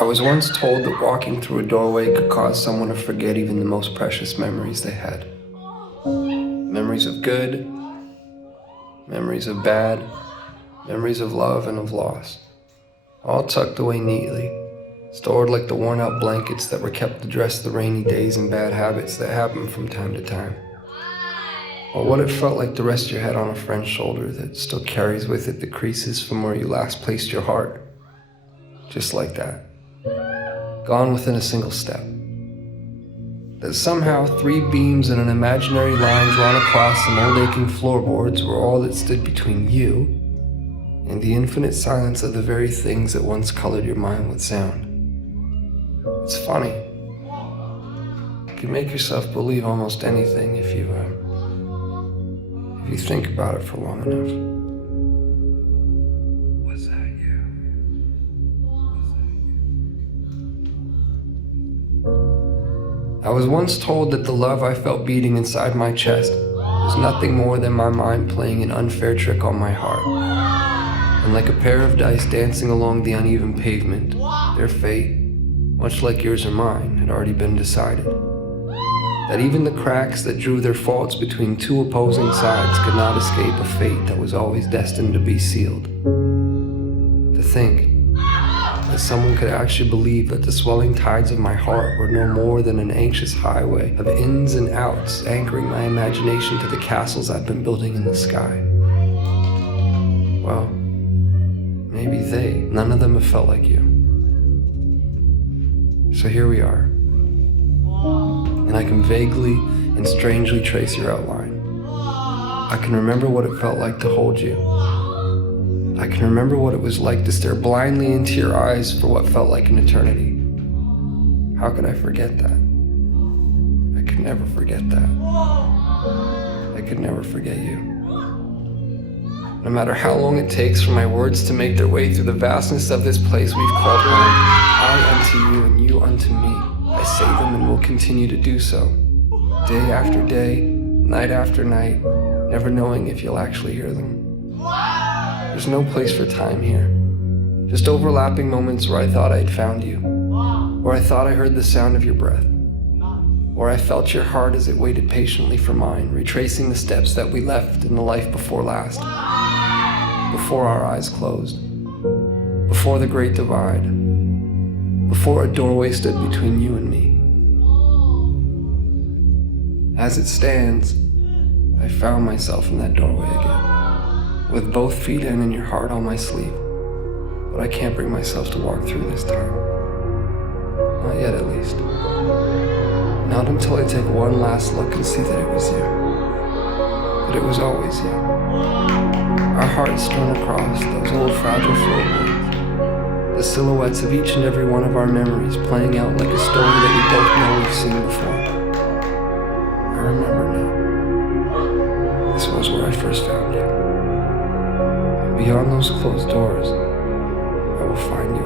I was once told that walking through a doorway could cause someone to forget even the most precious memories they had. Memories of good, memories of bad, memories of love and of loss, all tucked away neatly, stored like the worn-out blankets that were kept to dress the rainy days and bad habits that happen from time to time. Or what it felt like to rest your head on a friend's shoulder that still carries with it the creases from where you last placed your heart. Just like that. Gone within a single step. That somehow 3 beams and an imaginary line drawn across some old aching floorboards were all that stood between you and the infinite silence of the very things that once colored your mind with sound. It's funny. You can make yourself believe almost anything if you think about it for long enough. Was that you? I was once told that the love I felt beating inside my chest was nothing more than my mind playing an unfair trick on my heart. And like a pair of dice dancing along the uneven pavement, their fate, much like yours or mine, had already been decided. That even the cracks that drew their faults between 2 opposing sides could not escape a fate that was always destined to be sealed. To think that someone could actually believe that the swelling tides of my heart were no more than an anxious highway of ins and outs anchoring my imagination to the castles I've been building in the sky. Well, maybe none of them have felt like you. So here we are. And I can vaguely and strangely trace your outline. I can remember what it felt like to hold you. I can remember what it was like to stare blindly into your eyes for what felt like an eternity. How could I forget that? I could never forget that. I could never forget you. No matter how long it takes for my words to make their way through the vastness of this place we've called home, I unto you and you unto me. I say them and will continue to do so, day after day, night after night, never knowing if you'll actually hear them. There's no place for time here, just overlapping moments where I thought I'd found you, where I thought I heard the sound of your breath, where I felt your heart as it waited patiently for mine, retracing the steps that we left in the life before last, before our eyes closed, before the great divide, before a doorway stood between you and me. As it stands, I found myself in that doorway again, with both feet in and your heart on my sleeve. But I can't bring myself to walk through this time. Not yet, at least. Not until I take one last look and see that it was you. That it was always you. Our hearts strewn across those old fragile floorboards. The silhouettes of each and every one of our memories playing out like a story that we both know we've seen before. I remember now. This was where I first found you. And beyond those closed doors, I will find you